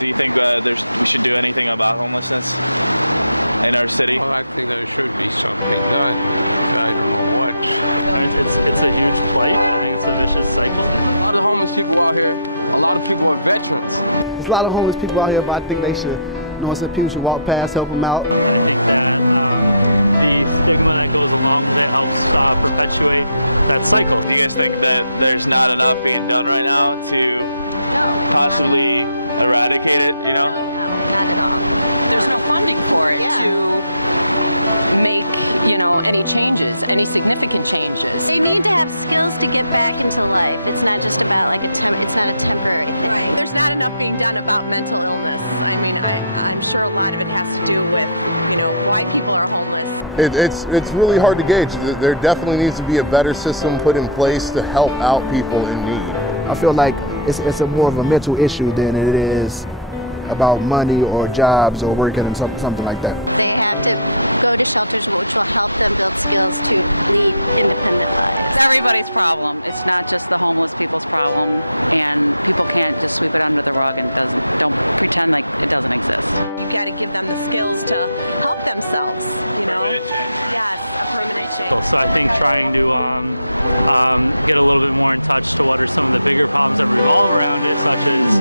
Do you think we should do anything about homelessness in our city? Well, I think there should be something done. I don't know what. I mean, it's a huge plight. I think it's a vicious cycle. A lot of homeless people out here. A lot of people are veterans. There's a lot of homeless people out here, but I think they should, people should walk past, help them out. I think that the stigma that goes along with it helps perpetuate that cycle. Do you guys think that there's not enough being done right now to possibly eradicate it, you know? No, not at all. There's no funding for it to make, any changes, any significant changes. They need to have skills to get back into life. It's not just about it's not a temporary thing. Right. There's not enough being done about mental illness. I mean, I'm sure a lot of it has to do with, why people are homeless. It's really hard to gauge. There definitely needs to be a better system put in place to help out people in need. I feel like it's more of a mental issue than it is about money or jobs or working and something like that. They have to go to shelters which will help them build skills to lead independent lives. It's everybody's problem. It's not just the homeless people's problem, and people can't just sweep it under the rug and don't pretend like it doesn't exist. You got to give them the skills to help themselves, Permanent change. Yes, a permanent change. So I think trying to get a little bit more in touch to what are some of the bigger problems that revolve around it, such as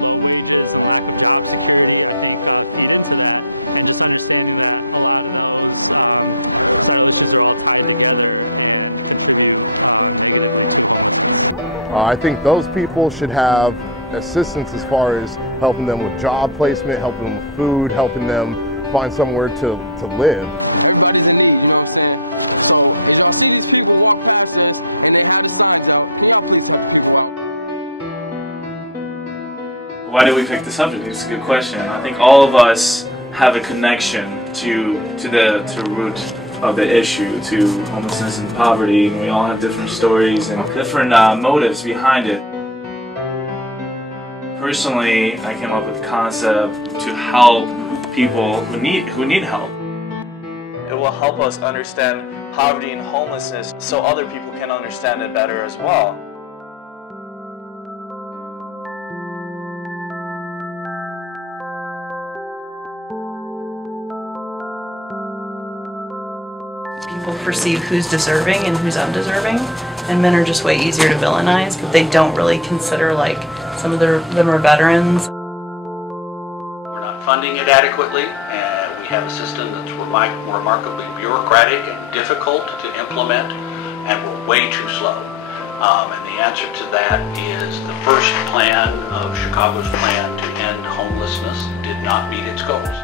low wages and lack of job security, I think feed into that, and just understanding that a lot of those societal issues are all tied together and contribute negatively to homelessness. I think those people should have assistance as far as helping them with job placement, helping them with food, helping them find somewhere to live. Everybody's in need, you know what I'm saying? So as y'all see these people walk past us and they have the signs out, can y'all please help the people out? Why did we pick the subject? It's a good question. I think all of us have a connection to the root of the issue, to homelessness and poverty. We all have different stories and different motives behind it. Personally, I came up with the concept to help people who need help. It will help us understand poverty and homelessness so other people can understand it better as well. People perceive who's deserving and who's undeserving, and men are just way easier to villainize, but they don't really consider, like, some of them are veterans. We're not funding it adequately, and we have a system that's remarkably bureaucratic and difficult to implement, and we're way too slow. And the answer to that is the first plan of Chicago's plan to end homelessness did not meet its goals.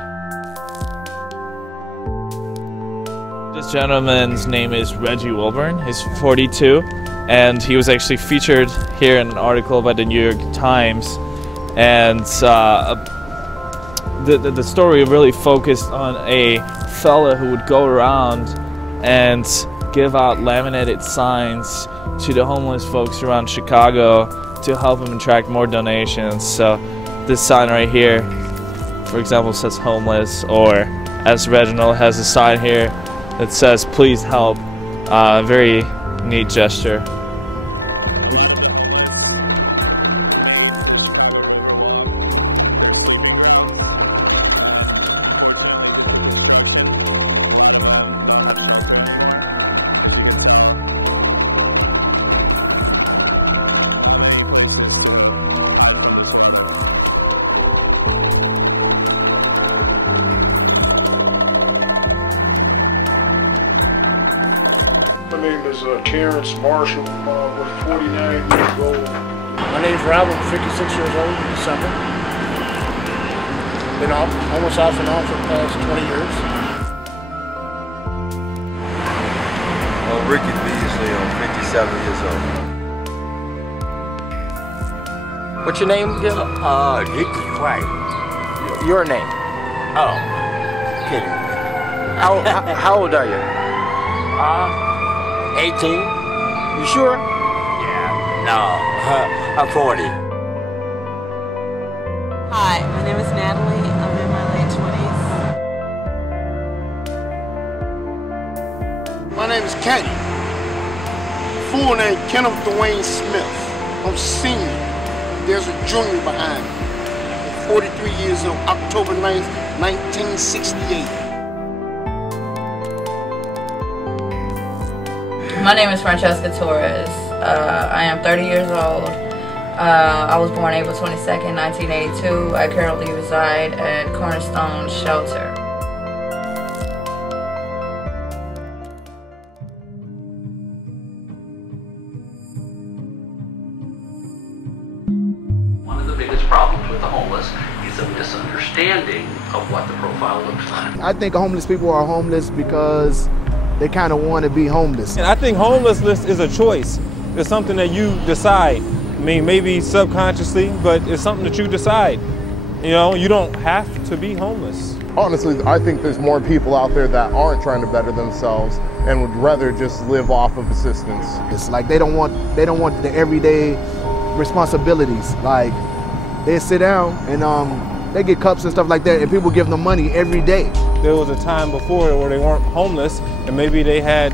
This gentleman's name is Reggie Wilburn. He's 42, and he was actually featured here in an article by the New York Times. And the story really focused on a fella who would go around and give out laminated signs to the homeless folks around Chicago to help them attract more donations. So this sign right here, for example, says homeless, or as Reginald has a sign here that says please help. Very neat gesture. A lot of the homeless made the Chicago Riverwalk their sleeping grounds, and unfortunately due to construction a lot of them don't have shelter anymore. As you can tell, not many places to hide from this weather. My name is Terrence Marshall, we're 49 years old. My name is Robert, 56 years old in December. Been almost off and on for the past 20 years. Ricky Beasley, I'm 57 years old. What's your name again? Ricky White. Your name? Oh, kidding. How old are you? 18. You sure? Yeah. No, I'm 40. Hi, my name is Natalie. I'm in my late 20s. My name is Kenny. Full name Kenneth Dwayne Smith. I'm senior. There's a junior behind me. 43 years old, October 9th, 1968. My name is Francesca Torres. I am 30 years old. I was born April 22nd, 1982. I currently reside at Cornerstone Shelter. One of the biggest problems with the homeless is a misunderstanding of what the profile looks like. I think homeless people are homeless because they kind of want to be homeless. And I think homelessness is a choice. It's something that you decide. I mean, maybe subconsciously, but it's something that you decide. You know, you don't have to be homeless. Honestly, I think there's more people out there that aren't trying to better themselves and would rather just live off of assistance. It's like they don't want the everyday responsibilities. Like they sit down and they get cups and stuff like that, and people give them money every day. There was a time before where they weren't homeless, and maybe they had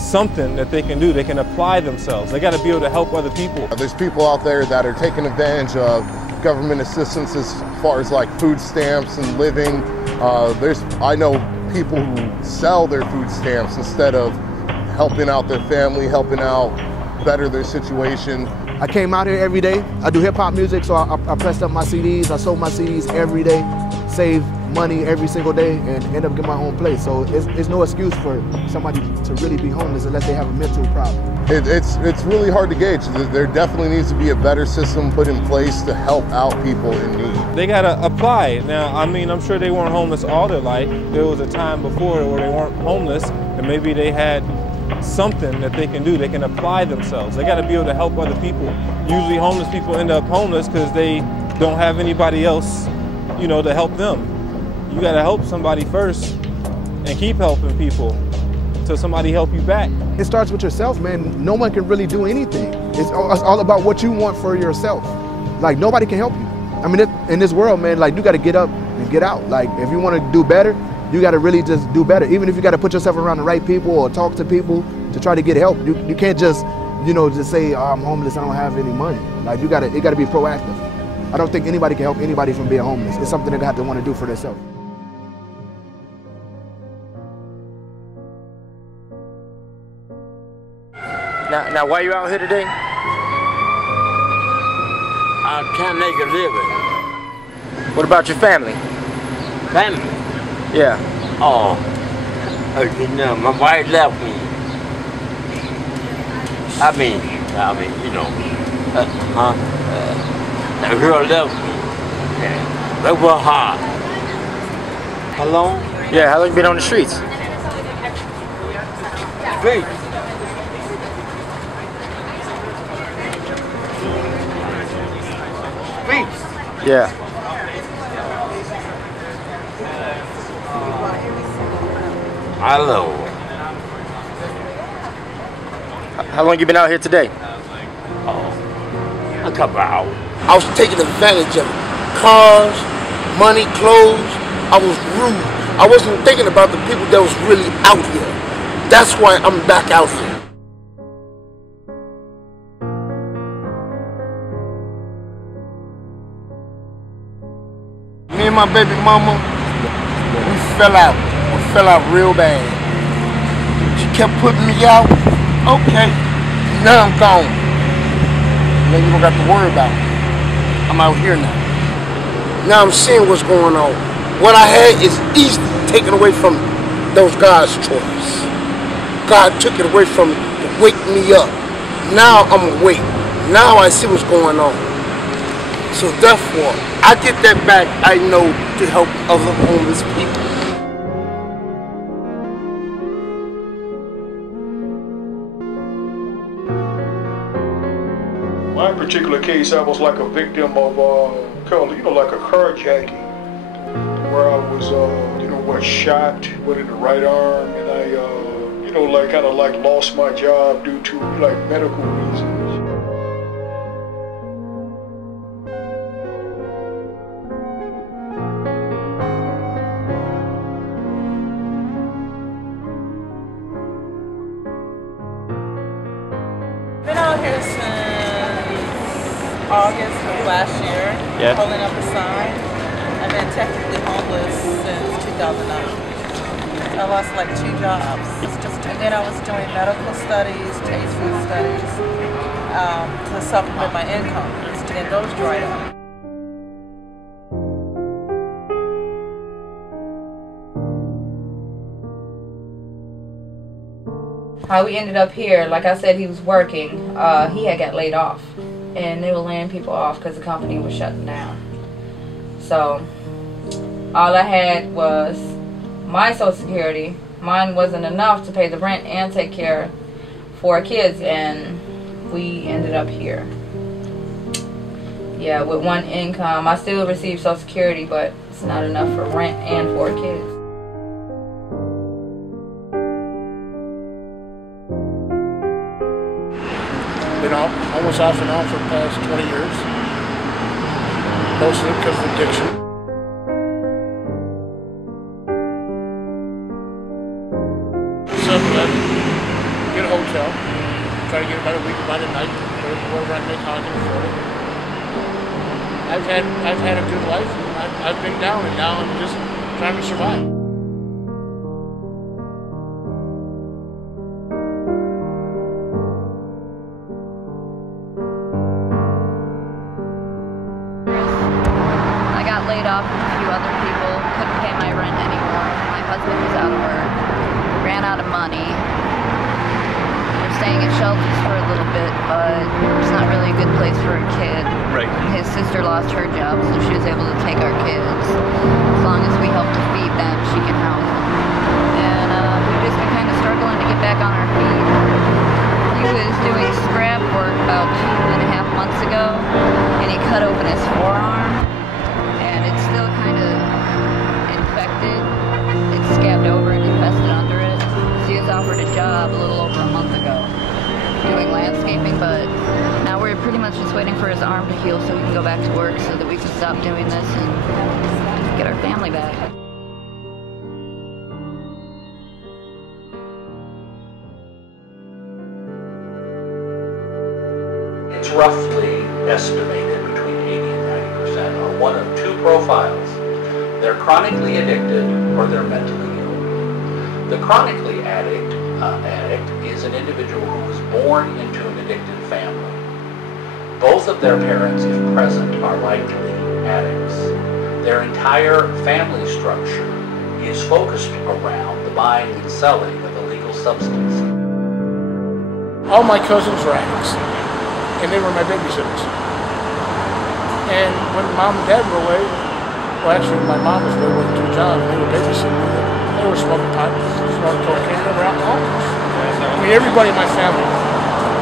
something that they can do. They can apply themselves. They got to be able to help other people. There's people out there that are taking advantage of government assistance as far as like food stamps and living. I know people who sell their food stamps instead of helping out their family, helping out better their situation. I came out here every day. I do hip hop music, so I pressed up my CDs. I sold my CDs every day, save money every single day, and end up getting my own place. So it's no excuse for somebody to really be homeless unless they have a mental problem. It's really hard to gauge. There definitely needs to be a better system put in place to help out people in need. They gotta apply. Now, I mean, I'm sure they weren't homeless all their life. There was a time before where they weren't homeless, and maybe they had something that they can do. They can apply themselves. They got to be able to help other people. Usually homeless people end up homeless because they don't have anybody else, you know, to help them. You got to help somebody first and keep helping people until somebody help you back. It starts with yourself, man. No one can really do anything. It's all about what you want for yourself. Like, nobody can help you. I mean, in this world, man, like, you got to get up and get out. Like, if you want to do better, you got to really just do better. Even if you got to put yourself around the right people or talk to people to try to get help. You can't just, you know, just say, oh, I'm homeless, I don't have any money. Like, it got to be proactive. I don't think anybody can help anybody from being homeless. It's something that they have to want to do for themselves. Now, why are you out here today? I'm trying to make a living. What about your family? Family? Yeah. Oh, you know, my wife left me. I mean, you know, the girl left me. That was hard. How long? Yeah, how long you been on the streets? Street. Yeah. Hello. How long you been out here today? Oh, a couple hours. I was taking advantage of it. Cars, money, clothes. I was rude. I wasn't thinking about the people that was really out here. That's why I'm back out here. Me and my baby mama, we fell out. We fell out real bad. She kept putting me out. Okay, now I'm gone. Now you don't got to worry about it. I'm out here now. Now I'm seeing what's going on. What I had is easily taken away from those God's choice. God took it away from me to wake me up. Now I'm awake. Now I see what's going on. So therefore, I get that back, I know, to help other homeless people. My particular case, I was like a victim of, like a carjacking, where I was, shot, in the right arm, and I, kind of lost my job due to medical reasons. Been out here since August of last year, Yeah. holding up a sign. I've been technically homeless since 2009. I lost like 2 jobs. And then I was doing medical studies, taste food studies, to supplement my income. And those dried up. How we ended up here, like I said, he was working. He had got laid off, and they were laying people off because the company was shutting down. So all I had was my Social Security. Mine wasn't enough to pay the rent and take care of 4 kids, and we ended up here. Yeah, with 1 income. I still receive Social Security, but it's not enough for rent and 4 kids. Been almost off and on for the past 20 years. Mostly because of addiction. 7-Eleven, get a hotel, try to get about a week, about a night, whatever I make, how I can afford it. I've had a good life. I've been down, and now I'm just trying to survive. I got laid off with a few other people, couldn't pay my rent anymore. My husband was out of work, ran out of money. We're staying at shelters for a little bit, but it's not really a good place for a kid. Right. His sister lost her job, so she was able to take our kids. As long as we help to feed them, she can help. And we've just been kind of struggling to get back on our feet. He was doing scrap work about 2.5 months ago, and he cut open his forearm. It's roughly estimated between 80 and 90% are one of 2 profiles. They're chronically addicted or they're mentally ill. The chronically addict is an individual who was born into an addicted family. Both of their parents, if present, are likely addicts. Their entire family structure is focused around the buying and selling of illegal substances. All my cousins were addicts, and they were my babysitters. And when mom and dad were away, well actually my mom was away working 2 jobs, and they were babysitting me. They were smoking pot, smoking cocaine, they were alcoholics. I mean, everybody in my family,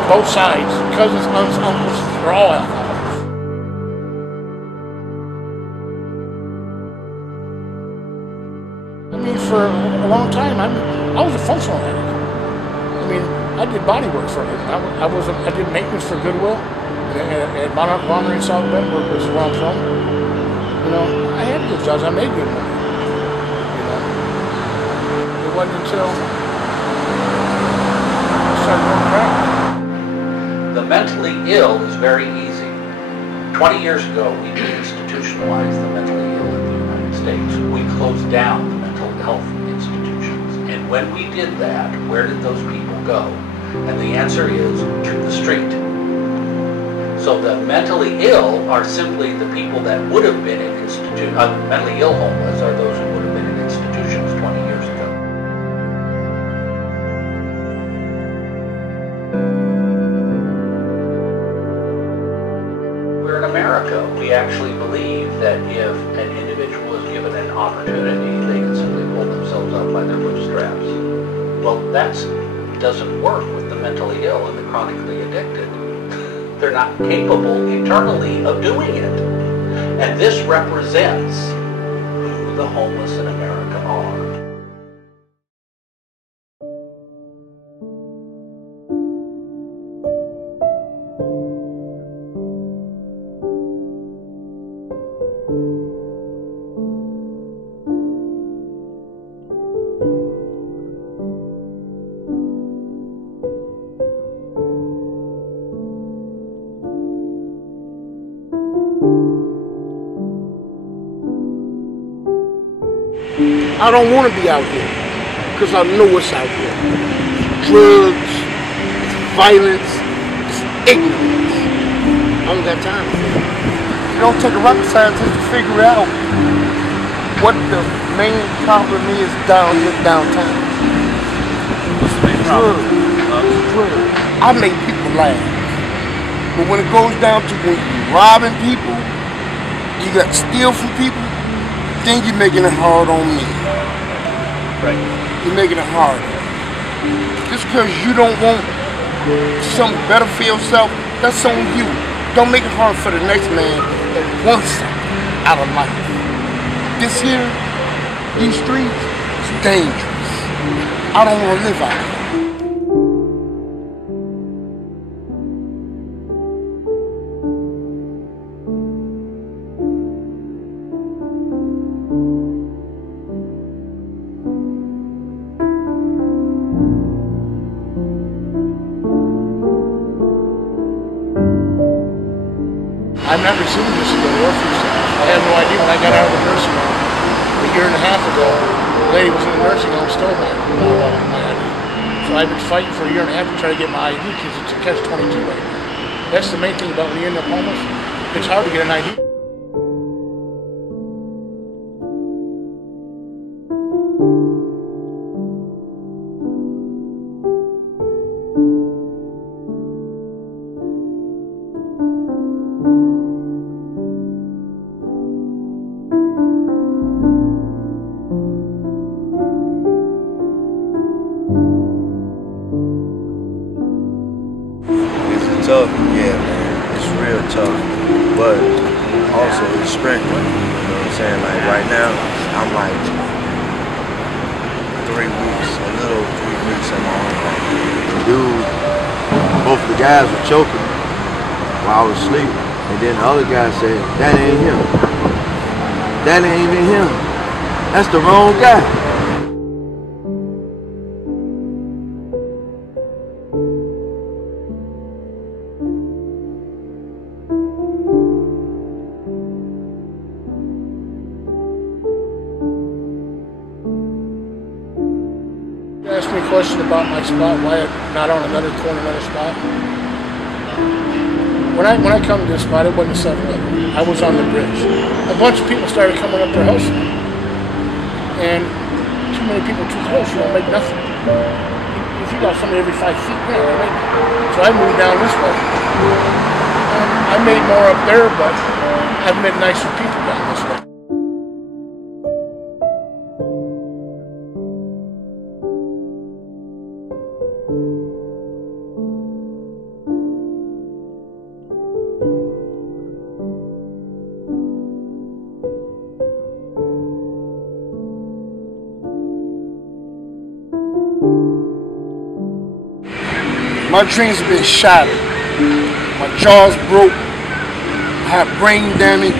both sides, cousins, aunts, uncles, were all alcoholics. I mean, for a long time, I was a functional addict. I mean, I did body work for it. I did maintenance for Goodwill at Monarch Laundry in South Bend, which is where I'm from. You know, I had good jobs. I made good money. You know, it wasn't until I started going crack. The mentally ill is very easy. 20 years ago, we deinstitutionalized the mentally ill in the United States. We closed down the mental health institutions. And when we did that, where did those people go? And the answer is to the street. So the mentally ill are simply the people that would have been in mentally ill homeless are those who would have been in institutions 20 years ago. We're in America. We actually believe that if an individual is given an opportunity, they can simply pull themselves up by their bootstraps. Well, that doesn't work with the mentally ill and the chronically addicted. They're not capable internally of doing it. And this represents who the homeless in America are. I don't want to be out here because I know what's out there. It's drugs, it's violence, it's ignorance. I don't got time for it. You don't take a rocket scientist to figure out what the main problem is downtown. What's the main problem? Drugs. I make people laugh. But when it goes down to when you're robbing people, you got to steal from people, then you're making it hard on me. Right. You're making it hard. Just because you don't want something better for yourself, that's on you. Don't make it hard for the next man that wants something out of life. This here, these streets, is dangerous. I don't want to live out here. I've never seen this in the orphanage. I had no idea when I got out of the nursing home a year and a half ago. The lady was in the nursing home, stole my ID. So I've been fighting for a year and a half to try to get my ID because it's a catch-22 right now. That's the main thing about when you end up homeless. It's hard to get an ID. Tough, yeah, man. It's real tough, but also it's strength. You know what I'm saying? Like right now, I'm like 3 weeks, a little 3 weeks in my own home. Dude, both the guys were choking while I was asleep, and then the other guy said, "That ain't him. That ain't even him. That's the wrong guy." Asked me a question about my spot, why I'm not on another corner, another spot. When I come to this spot, it wasn't a 7-Eleven. I was on the bridge. A bunch of people started coming up their house, and too many people too close, you don't make nothing. If you got somebody every 5 feet, yeah, they make it. So I moved down this way. I made more up there, but I've met nicer people down this way. My dreams have been shattered. My jaw's broke. I have brain damage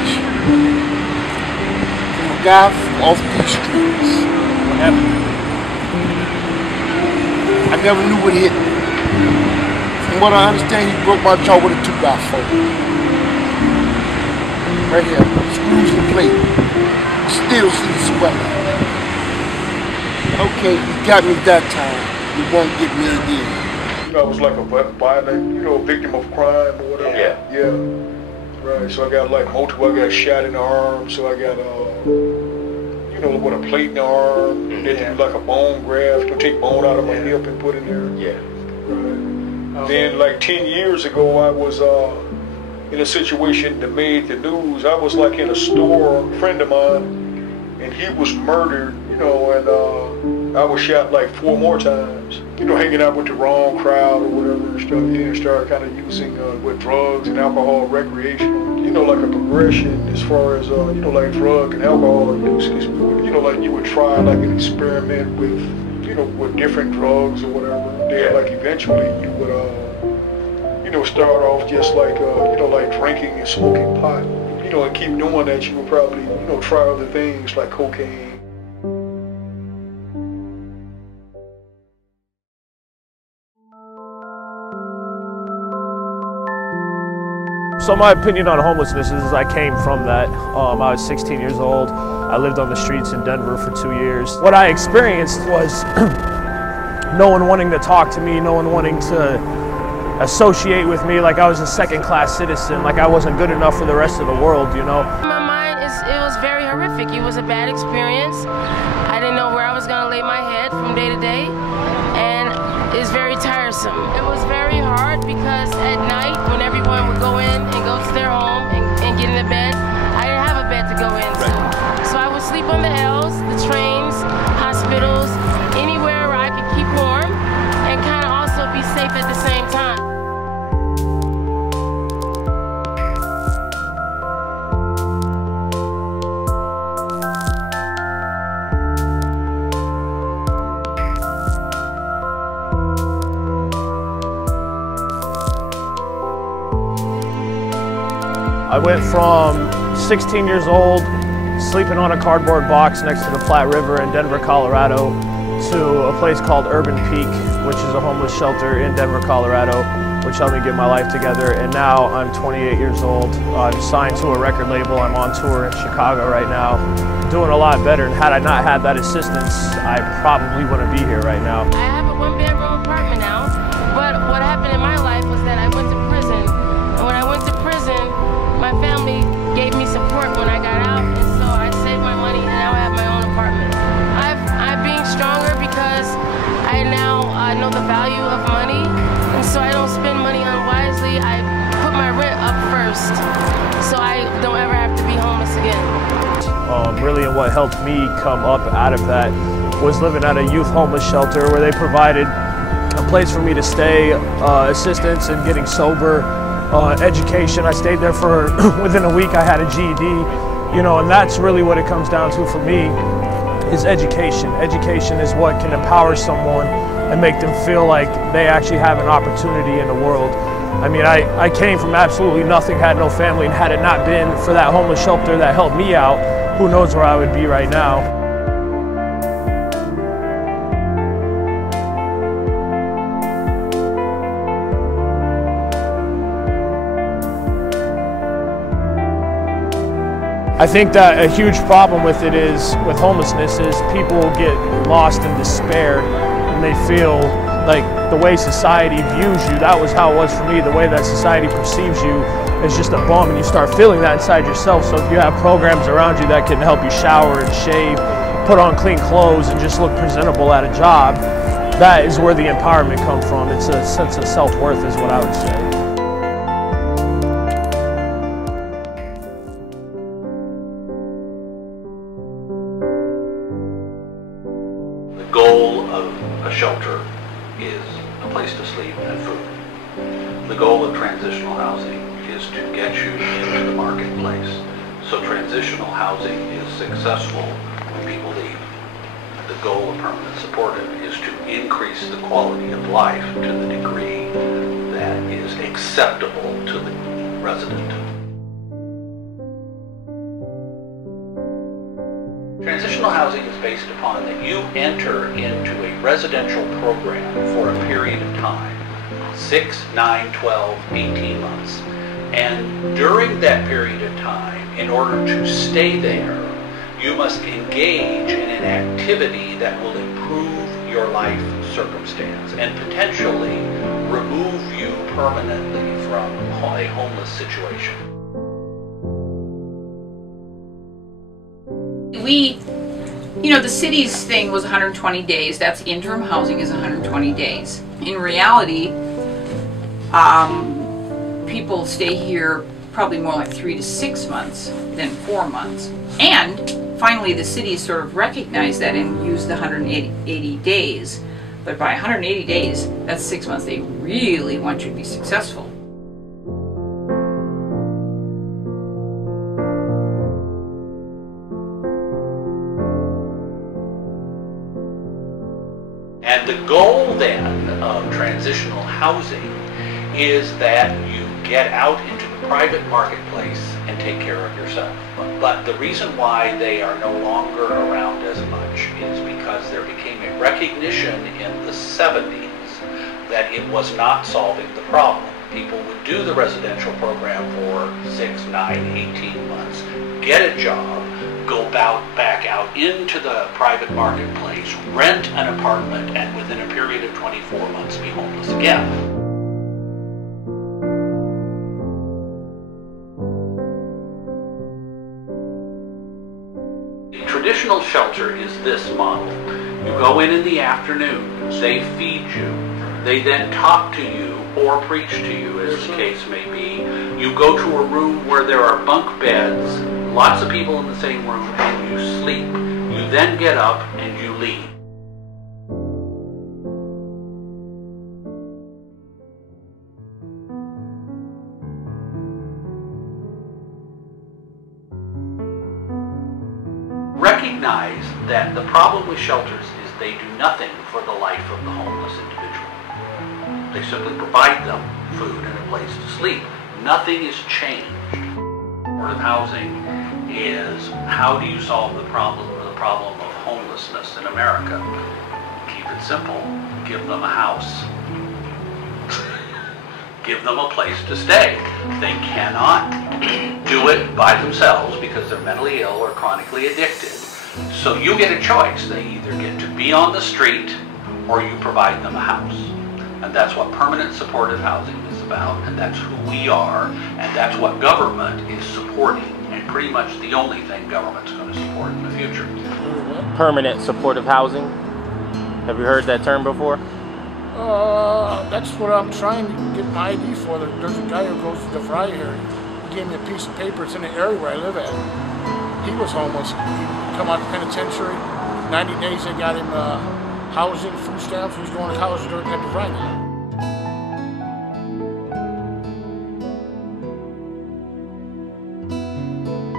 from a guy off the streets. I never knew what hit me. From what I understand, he broke my jaw with a 2x4. Right here, screws the plate. Still see the sweat. Okay, he got me that time. He won't get me again. You know, I was like a violent, you know, victim of crime or whatever. Yeah. Yeah. Right. So I got like multiple. I got shot in the arm. So I got, you know, with a plate in the arm. And then do like a bone graft. To take bone out of my hip and put in there. Yeah. Right. Then like 10 years ago, I was in a situation that made the news. I was like in a store, a friend of mine, and he was murdered. You know, and I was shot like 4 more times. You know, hanging out with the wrong crowd or whatever and stuff. And started kind of using with drugs and alcohol recreational. You know, like a progression as far as, you know, like drug and alcohol use. Because we would, you know, like you would try like an experiment with, you know, with different drugs or whatever. Then like eventually you would, you know, start off just like, you know, like drinking and smoking pot. You know, and keep doing that, you would probably, you know, try other things like cocaine. So my opinion on homelessness is I came from that. I was 16 years old. I lived on the streets in Denver for 2 years. What I experienced was no one wanting to talk to me, no one wanting to associate with me like I was a second-class citizen, like I wasn't good enough for the rest of the world, you know? I went from 16 years old, sleeping on a cardboard box next to the Platte River in Denver, Colorado, to a place called Urban Peak, which is a homeless shelter in Denver, Colorado, which helped me get my life together. And now I'm 28 years old. I'm signed to a record label. I'm on tour in Chicago right now, doing a lot better. And had I not had that assistance, I probably wouldn't be here right now. Really, and what helped me come up out of that was living at a youth homeless shelter where they provided a place for me to stay, assistance in getting sober, education. I stayed there for within a week I had a GED, you know, and that's really what it comes down to for me is education. Education is what can empower someone and make them feel like they actually have an opportunity in the world. I mean, I came from absolutely nothing, had no family, and had it not been for that homeless shelter that helped me out, who knows where I would be right now. I think that a huge problem with it is, with homelessness, is people get lost in despair and they feel like the way society views you, that was how it was for me, the way that society perceives you is just a bum, and you start feeling that inside yourself. So if you have programs around you that can help you shower and shave, put on clean clothes, and just look presentable at a job, that is where the empowerment comes from. It's a sense of self-worth is what I would say. The goal of a shelter is a place to sleep and food. The goal of transitional housing is to get you into the marketplace. So transitional housing is successful when people leave. The goal of permanent supportive is to increase the quality of life to the degree that is acceptable to the resident. Transitional housing is based upon that you enter into a residential program for a period of time, 6, 9, 12, 18 months. And during that period of time, in order to stay there, you must engage in an activity that will improve your life circumstance and potentially remove you permanently from a homeless situation. The city's thing was 120 days. That's interim housing is 120 days. In reality, people stay here probably more like 3 to 6 months than 4 months. And finally, the city sort of recognized that and used the 180 days. But by 180 days, that's 6 months. They really want you to be successful. And the goal then of transitional housing is that you get out into the private marketplace and take care of yourself. But the reason why they are no longer around as much is because there became a recognition in the 70s that it was not solving the problem. People would do the residential program for 6, 9, 18 months, get a job, go back out into the private marketplace, rent an apartment, and within a period of 24 months be homeless again. The traditional shelter is this model. You go in the afternoon, they feed you, they then talk to you or preach to you, as the case may be. You go to a room where there are bunk beds, lots of people in the same room, and you sleep. You then get up and you leave. Recognize that the problem with shelters is they do nothing for the life of the homeless individual. They simply provide them food and a place to sleep. Nothing is changed. Supportive housing is, how do you solve the problem of homelessness in America? Keep it simple. Give them a house. Give them a place to stay. They cannot do it by themselves because they're mentally ill or chronically addicted. So you get a choice. They either get to be on the street or you provide them a house. And that's what permanent supportive housing is about, and that's who we are, and that's what government is supporting, and pretty much the only thing government's going to support in the future. Permanent supportive housing. Have you heard that term before? That's what I'm trying to get my ID for. There's a guy who goes to the Fry area. He gave me a piece of paper. It's in the area where I live at. He was homeless. He come out of the penitentiary. 90 days they got him housing, food stamps. He's going to college at the Fry now.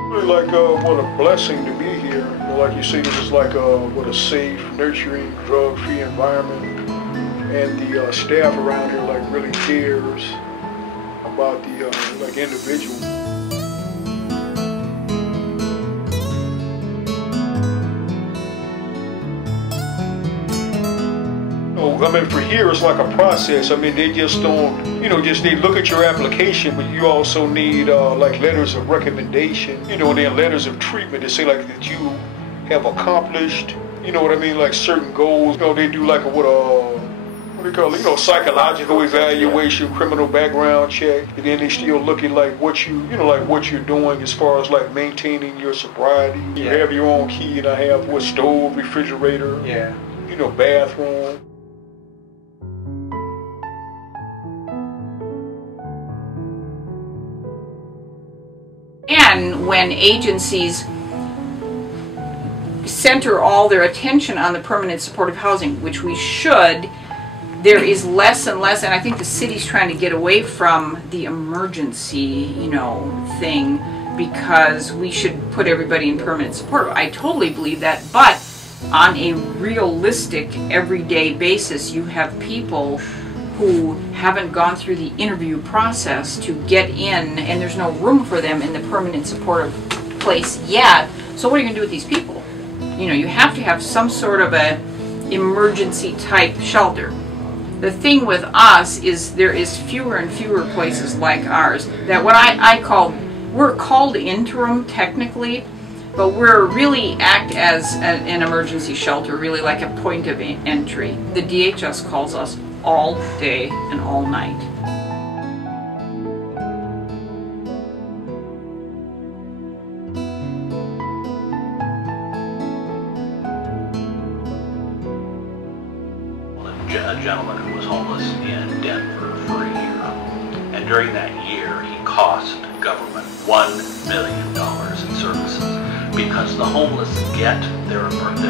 Really like what a blessing to be here. Like you say, this is like what a safe, nurturing, drug-free environment. And the staff around here like really cares about the like individual. I mean, for here it's like a process. I mean, they just don't, they look at your application, but you also need like letters of recommendation, and then letters of treatment to say like that you have accomplished, what I mean, like certain goals. They do like what do you call it? Psychological evaluation, criminal background check, and then they still look at like what what you're doing as far as like maintaining your sobriety. You have your own key, and I have stove, refrigerator, bathroom. And when agencies center all their attention on the permanent supportive housing, which we should, there is less and less, and I think the city's trying to get away from the emergency, thing, because we should put everybody in permanent support. I totally believe that, but on a realistic, everyday basis, you have people who haven't gone through the interview process to get in, and there's no room for them in the permanent supportive place yet. So what are you going to do with these people? You have to have some sort of a emergency type shelter. The thing with us is there is fewer and fewer places like ours that what I call, we're called interim technically, but we're really act as an emergency shelter, really like a point of entry. The DHS calls us all day and all night. A gentleman who was homeless in Denver for a year. And during that year, he cost government $1 million in services because the homeless get their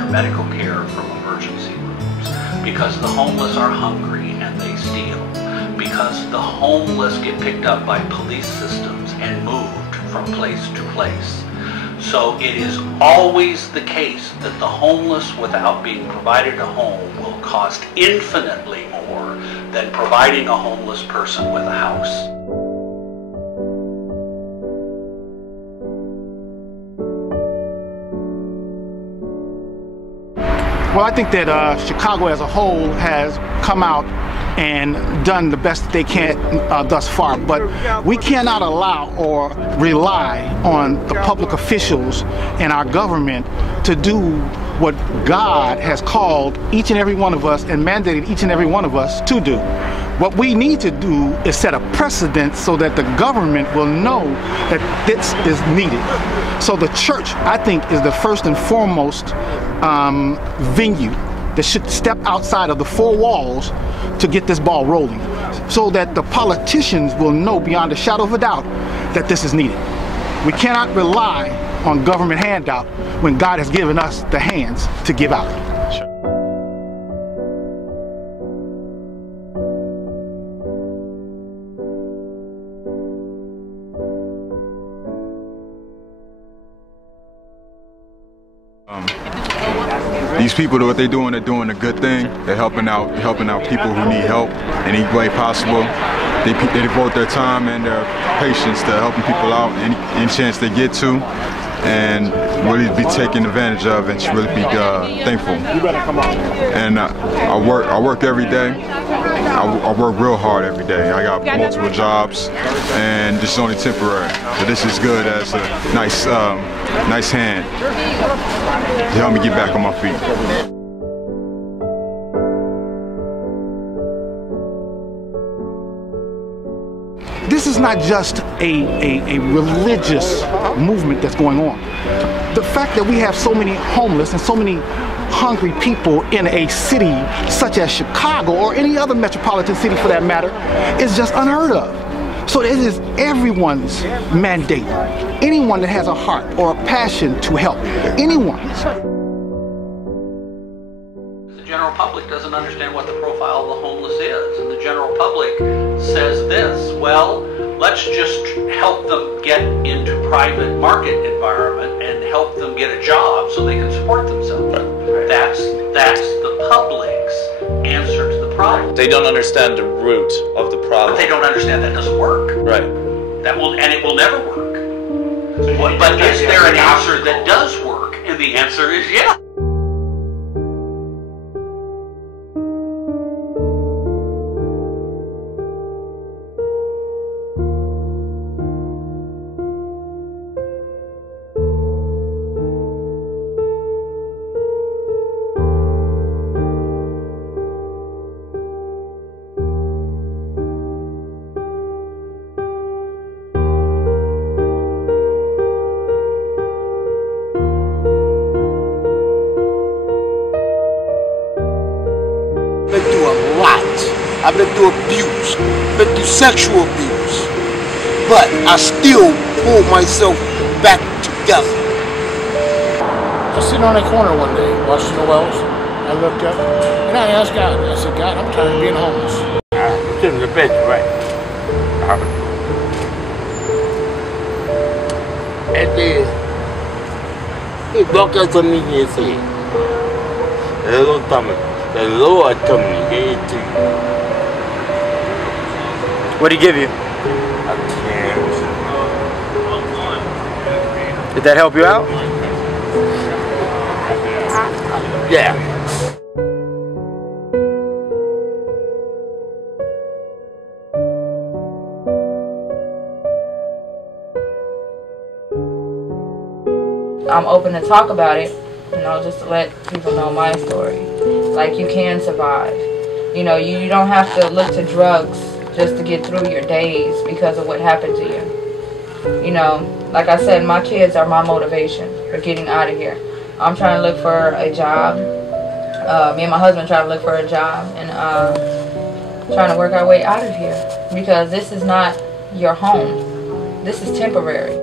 medical care from emergency rooms, because the homeless are hungry and they steal, because the homeless get picked up by police systems and moved from place to place. So it is always the case that the homeless, without being provided a home, will cost infinitely more than providing a homeless person with a house. Well, I think that Chicago as a whole has come out and done the best they can thus far, but we cannot allow or rely on the public officials and our government to do what God has called each and every one of us and mandated each and every one of us to do. What we need to do is set a precedent so that the government will know that this is needed. So the church, I think, is the first and foremost venue that should step outside of the four walls to get this ball rolling, so that the politicians will know beyond a shadow of a doubt that this is needed. We cannot rely on government handout when God has given us the hands to give out. These people, what they're doing a good thing. They're helping out people who need help in any way possible. They devote their time and their patience to helping people out any chance they get to, and really be taken advantage of, and really be thankful. And I work every day. I work real hard every day. I got multiple jobs, and this is only temporary. So this is good as a nice hand to help me get back on my feet. This is not just a religious movement that's going on. The fact that we have so many homeless and so many hungry people in a city such as Chicago or any other metropolitan city for that matter is just unheard of. So it is everyone's mandate. Anyone that has a heart or a passion to help, anyone. The general public doesn't understand what the profile of the homeless is, and the general public says this: well, let's just help them get into private market environment and help them get a job so they can support themselves. Right. That's the public's answer to the problem. They don't understand the root of the problem. But they don't understand that doesn't work. Right. And it will never work. But is there an answer that does work? And the answer is yeah. I've been through abuse, been through sexual abuse, but I still pulled myself back together. I was sitting on a corner one day watching the wells. I looked up and I asked God, I said, God, I'm tired of being homeless. It's in the bed, right? And then he broke out to me and said, hello, Tommy. The Lord told me to give it to you. What did he give you? A chance. Did that help you out? Yeah. I'm open to talk about it, you know, just to let people know my story. Like, you can survive. You know, you don't have to look to drugs just to get through your days because of what happened to you. You know, like I said, my kids are my motivation for getting out of here. I'm trying to look for a job. Me and my husband trying to look for a job and trying to work our way out of here, because this is not your home. This is temporary.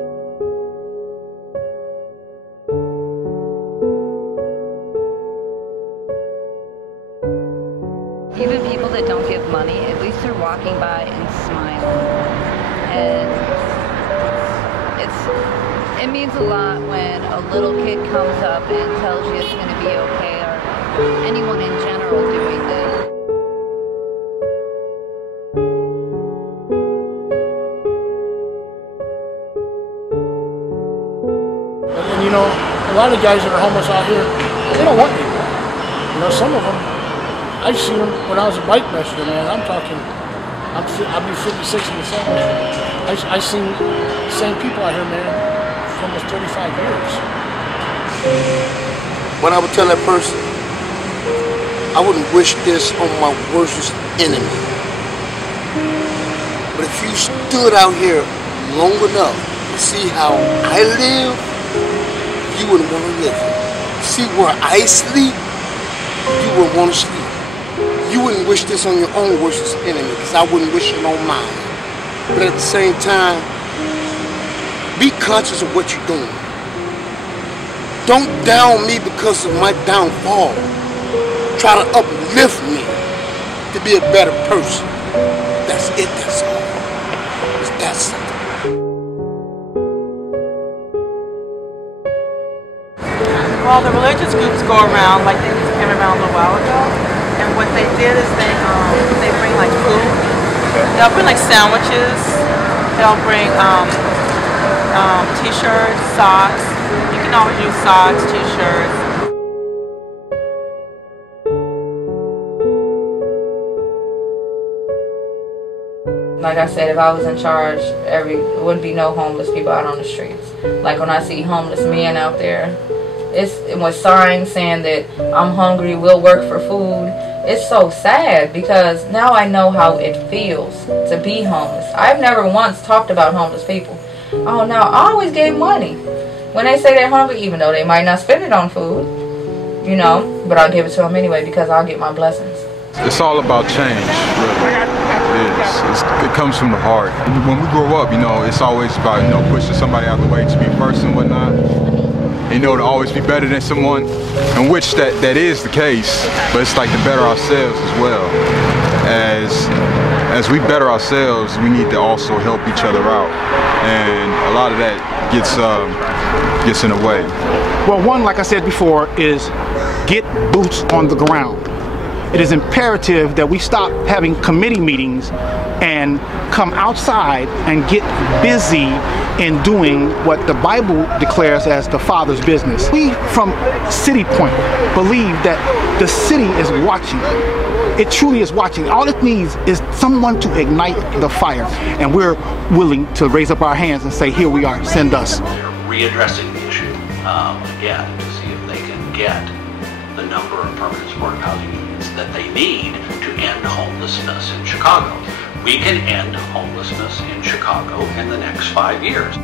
You know, a lot of guys that are homeless out here, they don't want people. You know, some of them, I seen them when I was a bike messenger, man. I'm talking, I'll be 56 in December. I seen the same people out here, man, for almost 35 years. What I would tell that person, I wouldn't wish this on my worst enemy. But if you stood out here long enough to see how I live, you wouldn't want to live here. See where I sleep, you wouldn't want to sleep. You wouldn't wish this on your own worst enemy, because I wouldn't wish it on mine. But at the same time, be conscious of what you're doing. Don't down me because of my downfall. Try to uplift me to be a better person. That's it, that's all. It's that simple. Well, the religious groups go around, like they just came around a little while ago, and what they did is they bring like food. They'll bring like sandwiches. They'll bring t-shirts, socks. You can always use socks, t-shirts. Like I said, if I was in charge, there wouldn't be no homeless people out on the streets. Like when I see homeless men out there, it was signs saying that I'm hungry, we'll work for food. It's so sad because now I know how it feels to be homeless. I've never once talked about homeless people. Oh no, I always gave money. When they say they're hungry, even though they might not spend it on food, you know, but I'll give it to them anyway because I'll get my blessings. It's all about change, really. It comes from the heart. When we grow up, you know, it's always about, you know, pushing somebody out of the way to be first and whatnot. You know, to always be better than someone, in which that is the case, but it's like to better ourselves as well. As we better ourselves, we need to also help each other out, and a lot of that gets in the way. Well, one, like I said before, is get boots on the ground. It is imperative that we stop having committee meetings and come outside and get busy in doing what the Bible declares as the Father's business. We from City Point believe that the city is watching. It truly is watching. All it needs is someone to ignite the fire, and we're willing to raise up our hands and say, here we are, send us. They're readdressing the issue again to see if they can get the number of permanent supportive housing units that they need to end homelessness in Chicago. We can end homelessness in Chicago in the next 5 years.